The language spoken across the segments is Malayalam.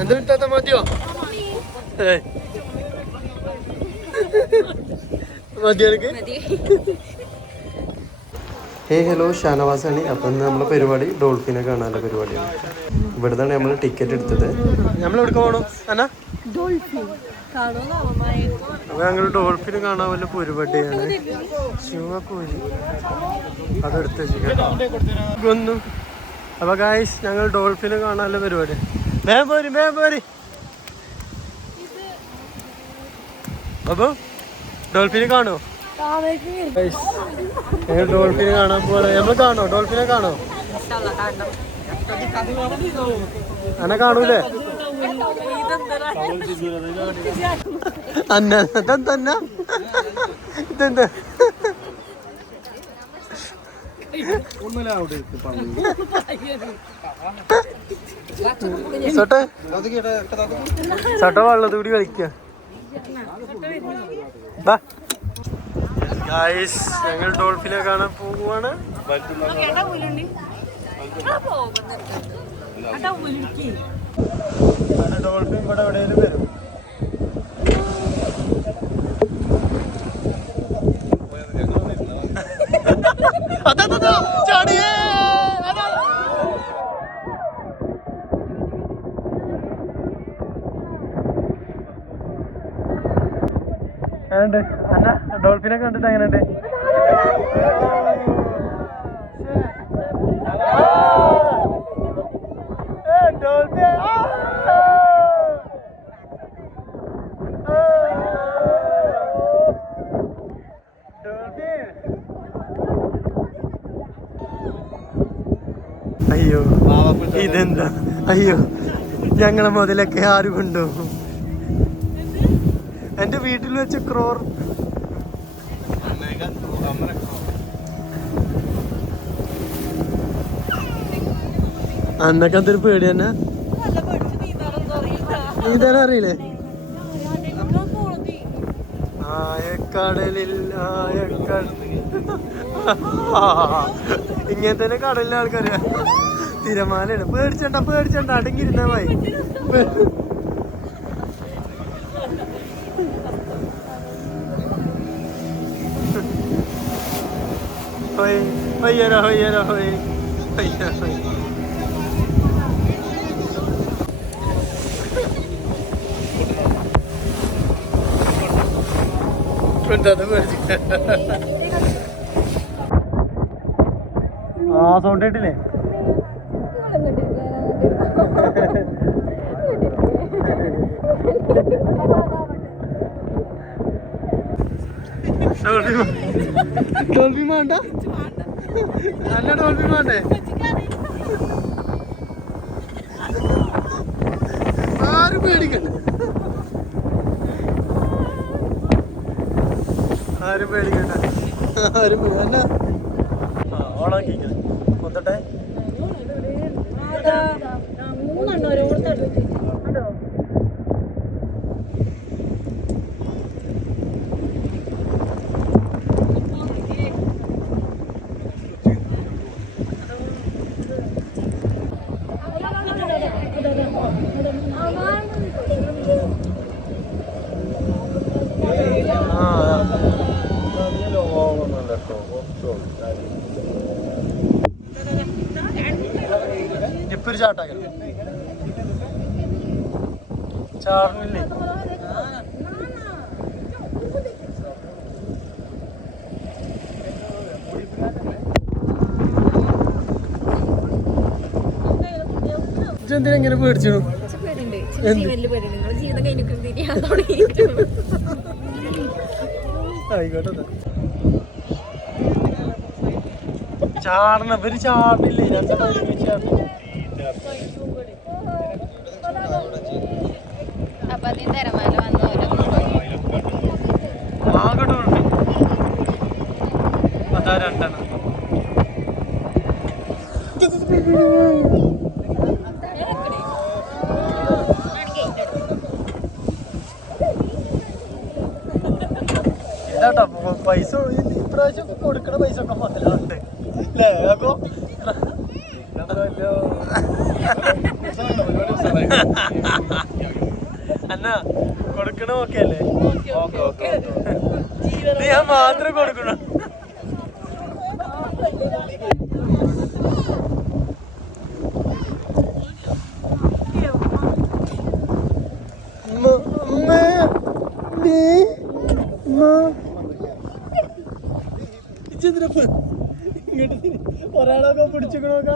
എന്ത് വിട്ടാത്ത മതിയോ? ഏയ്. മതിയോ ഹേ ഹലോ ഷാനവാസാണ്. അപ്പം നമ്മളെ പരിപാടി ഡോൾഫിനെ കാണാനുള്ള പരിപാടിയാണ്. ഇവിടുന്നാണ് നമ്മൾ ടിക്കറ്റ് എടുത്തത്. നമ്മൾ എവിടെ പോകണം അന്നാ അപ്പൊ ഞങ്ങൾ ഡോൾഫിന് കാണാൻ വല്ല പരിപാടിയാണ്. ശിവക്കൂലി അതെടുത്ത് ഒന്നും അപ്പൊ ഗായ്സ് ഞങ്ങൾ ഡോൾഫിന് കാണാനുള്ള പരിപാടി വേഗം പോരി വേഗം പോരി അപ്പൊ ഡോൾഫിനെ കാണോ? ഡോൾഫിനെ കാണാൻ പോലെ നമ്മൾ കാണോ? ഡോൾഫിനെ കാണോ? അന്നെ കാണൂലേ? അന്ന ഇതെന്തന്ന ഇതെന്താ? സോട്ടെ? സട്ട വെള്ളത് കൂടി കളിക്ക. ഗായ്സ് ഞങ്ങൾ ഡോൾഫിനെ കാണാൻ പോകുവാണ് ഡോൾഫിൻ ഇവിടെ എവിടെയെങ്കിലും വരും. എങ്ങനെയുണ്ട്? അന്ന ഡോൾഫിനെ കണ്ടിട്ട് എങ്ങനെയുണ്ട്? അയ്യോ ഇതെന്താ? അയ്യോ ഞങ്ങളെ മുതലൊക്കെ ആര് കൊണ്ടുപോകും എന്റെ വീട്ടിൽ വെച്ച് ക്രോർ. അന്നൊക്കെ എന്തൊരു പേടി തന്നെ. നീന്താൻ അറിയില്ലേ? ആയക്കടലിൽ ആയക്കടൽ ഇങ്ങനെ കടലിലെ ആൾക്കാര്. തിരമാലയാണ്. പേടിച്ചണ്ട പേടിച്ചണ്ട. അടങ്ങിയിരുന്നാ മതി ഹോയ് ഹൊയ്യര ഹൊയ്യര ഹോയ് ഹൊയ്യര ഹോയ് ആ സൗണ്ട് കേട്ടില്ലേ? ഡോൾഫിൻ വേണ്ട. നല്ല ഡോൾഫിൻ വേണ്ടേ ആരും പേടിക്കണ്ട. ആരും പേടിക്കണ്ട. ആരും അല്ല ആ ഓണാക്കിക്കോ കൊത്തട്ടെ ആ ഇപ്പൊ ഒരു ചാട്ടാക്കല ഇങ്ങനെ പേടിച്ചു ആയിക്കോട്ടെ ചാടണം. ഇവർ ചാടില്ലേ രണ്ടു ഒരുമിച്ച് ചാടണം പൈസ ഇപ്രാവശ്യം കൊടുക്കണ പൈസ ഒക്കെ മുതലുണ്ട് അല്ലേ അപ്പൊ അന്ന കൊടുക്കണ ഓക്കെ അല്ലേ ഇത് ഞാൻ മാത്രം കൊടുക്കണു? ഒരാളൊക്കെ പിടിച്ചിക്കണോക്ക?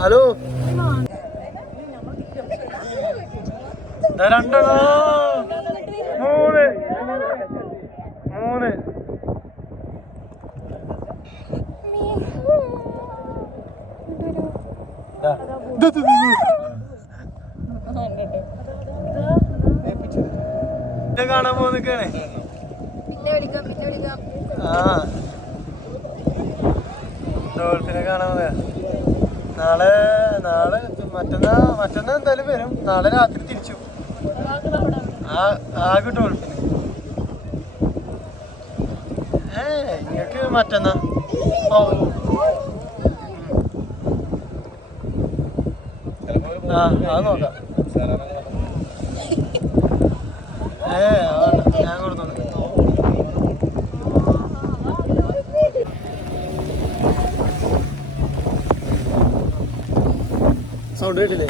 ഹലോ? രണ്ടെണ്ണോ. മൂന്ന്. മൂന്ന്. കാണാൻ പോന്നിക്കാണേ പിന്നെ വിളിക്കാം പിന്നെ വിളിക്കാം. ആ. ഡോൾഫിനെ കാണാൻ നാളെ നാളെ മറ്റന്നാ മറ്റന്നാ എന്തായാലും വരും. നാളെ രാത്രി തിരിച്ചു. ആകെ ഡോൾഫിന് ഏ നിങ്ങക്ക് മറ്റന്നാ? ഓ ആ അത് നോക്കാം ഏ ആ, ഞാൻ കൊടുത്തോളാം സൗണ്ട് കേട്ടില്ലേ?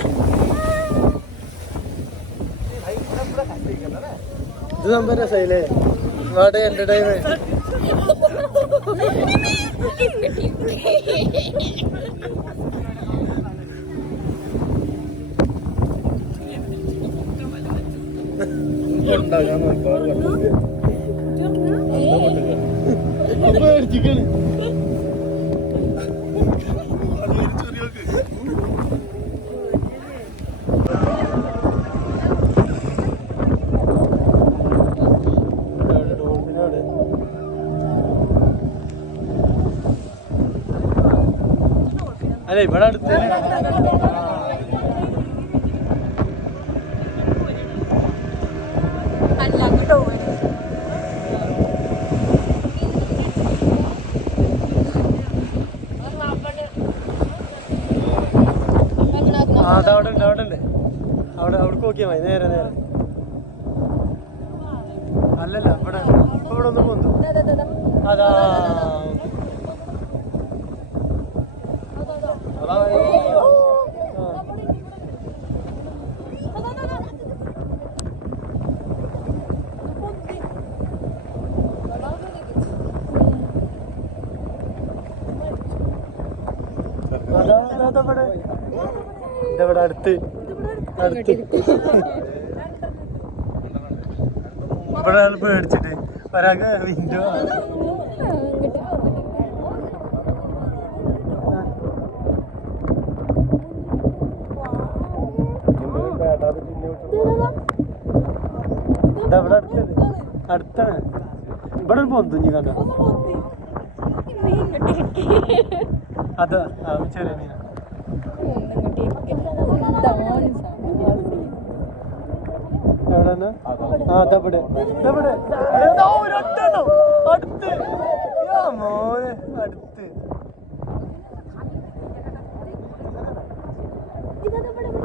ഇത് സംഭവം രസമായില്ലേ? വാട്ട് എന്റർടൈൻമെന്റ് അല്ല ഇവിടെ അടുത്ത് അല്ല ഇവിടെ അടുത്ത് അത് അവിടെ ഉണ്ട് അവിടെ ഉണ്ട്. അവിടെ അവിടേക്ക് നോക്കിയാൽ മതി. നേരെ നേരെ. അല്ലല്ല ഇവിടെ ഇപ്പൊ ഇവിടെ ഒന്നും വന്നു അതാ ആ. അതാ, അതാ, അതാ ഇവിടെ. ഇതവിടെ അടുത്ത്? അടുത്ത്. ഇവിടെ പേടിച്ചിട്ട്. ഒരാൾക്ക് വിൻഡോ ഇതവിടെ അടുത്തത്? അടുത്താണ്. ഇവിടെ ഒരു പൊന്തുഞ്ഞി കണ്ട? അതാ ചെറിയ മീന. എവിടെയാണ് ആ അതവിടെ ഇതെവിടെ അടുത്ത്. മോനെ അടുത്ത്. ഇതവിടെ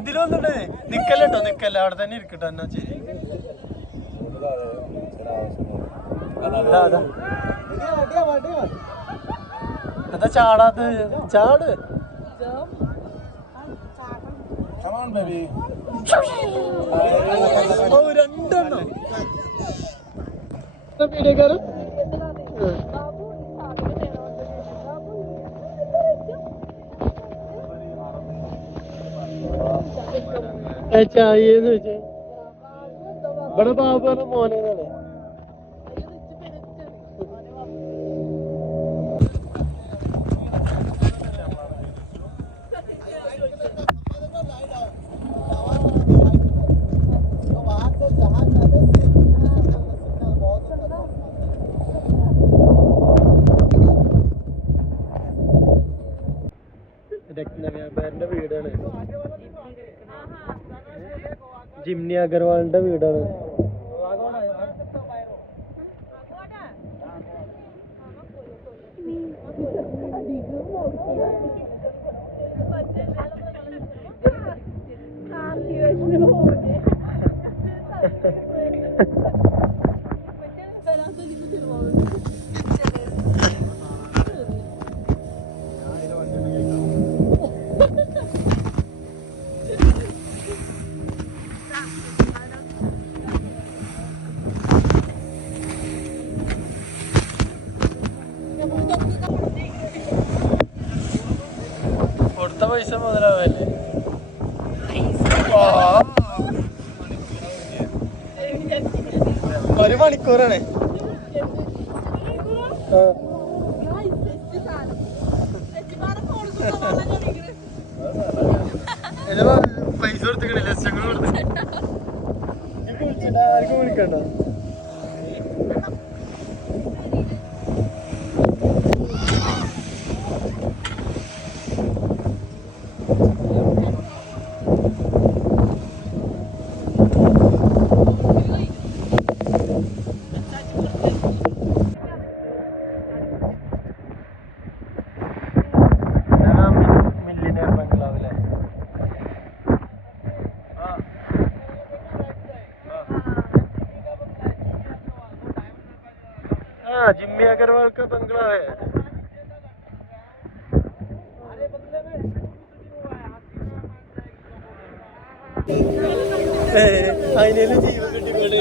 ഇതിലൊന്നുണ്ട്. നിക്കല്ലോ നിക്കല്ല അവിടെ തന്നെ ഇരിക്കട്ടോ എന്നാ ശരി. എന്താ ചാടാത് ചാട്. രണ്ടെണ്ണം പീഡിയക്കാരൻ ചായ വെച്ചേ. ഇവിടെ ബാബു പറഞ്ഞ മോനാണ് രത്നവ്യാപാരിന്റെ വീടാണ്. जिमनी अग्रवाल डबी डर ഒരു മണിക്കൂറാണ്. പൈസ കൊടുത്തിട്ടില്ല ലക്ഷങ്ങൾ കൊടുത്തിട്ട് വിളിച്ചിട്ട് ആർക്കും വിളിക്കണ്ട. അതിനെല്ലാം ജീവൻ കിട്ടിക്കൊണ്ടേ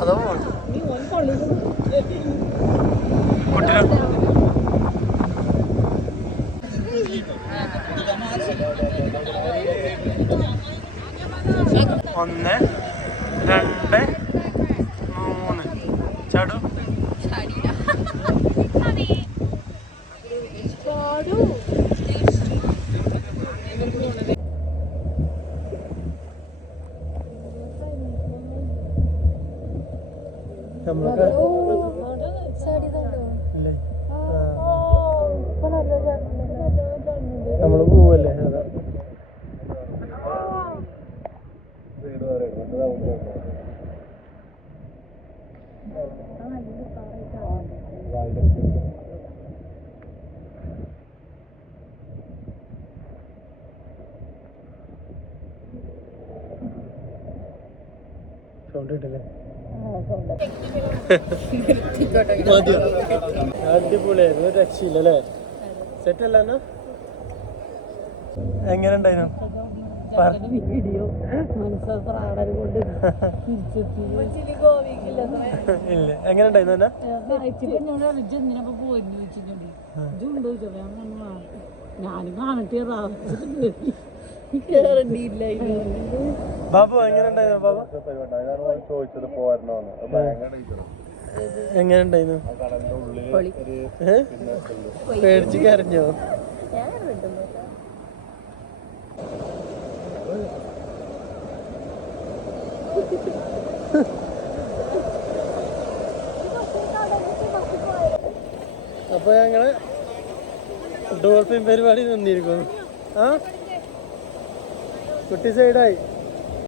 അതാ കുട്ടിനെ ഒന്ന്. രണ്ട് മൂന്ന്. ചടു. നമ്മളൊക്കെ അല്ലേ? നമ്മൾ അടിപൊളിയായിരുന്നു. ഒരു രക്ഷയില്ല അല്ലേ? സെറ്റ് അല്ല എങ്ങനെ ഉണ്ടായിരുന്നു? ഇല്ല. എങ്ങനെ ഉണ്ടായിരുന്നു. ഞാനും കാണട്ടെ ബാബു എങ്ങനെ ഉണ്ടായിരുന്നു ബാബു? ചോദിച്ചത് പോരണോന്ന് എങ്ങനെ ഉണ്ടായിരുന്നു കടലിന്റെ ഉള്ളിൽ ഏ? പേടിച്ച് കരഞ്ഞോ? അപ്പൊ ഞങ്ങൾ ഡോൾഫിൻ പരിപാടി നിന്നിരിക്കുന്നു. ആ? കുട്ടി സൈഡായി.